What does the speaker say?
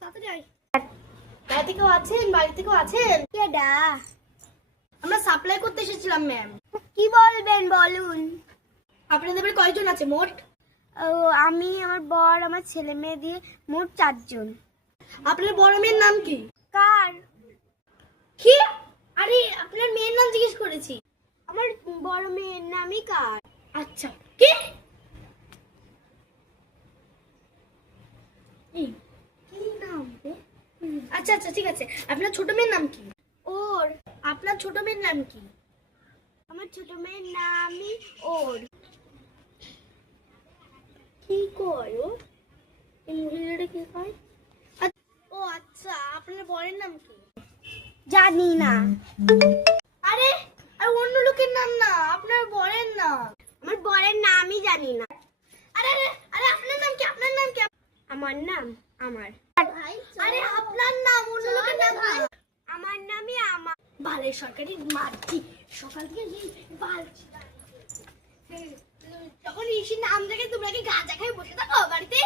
তাড়াতাড়ি আয়। বাড়িতে কেউ আছেন? বাড়িতে কেউ আছেন? কেডা? আমরা সাপ্লাই করতে এসেছিলাম ম্যাম। কি বলবেন বলুন। আপনাদের বাড়ি কয়জন আছে মোট? ও, আমি, আমার বর, আমার ছেলে মেয়ে দিয়ে মোট 4 জন। আপনার বড় মেয়ের নাম কি? কার? কি? আরে আপনার মেয়ের নাম জিজ্ঞেস করেছি। আমার বড় মেয়ের নামই কার। আচ্ছা, কি? এই, কি নাম রে? আচ্ছা আচ্ছা ঠিক আছে। আপনার ছোট মেয়ের নাম কি? ওর। আপনার ছোট মেয়ের নাম কি? আমার ছোট মেয়ের নামই ওর। কি করো? এই মহিলাটা কি হয়? ও আচ্ছা, আপনার বরের নাম কি? জানি না। আরে আর অন্য লোকের নাম না, আপনার বরের নাম। আমার বরের নামই জানি না। আরে আরে আরে আপনার নাম কি? আপনার নাম কি? আমার নাম আমার। আরে আপনার নাম, অন্য লোকের নাম না। আমার নামই আমার। বালের সরকারি মারছি সকাল থেকে এই বাল তখন ইসির নাম দেখে তোমরা কি গাঁজা খাই বসে থাকো বাড়িতে?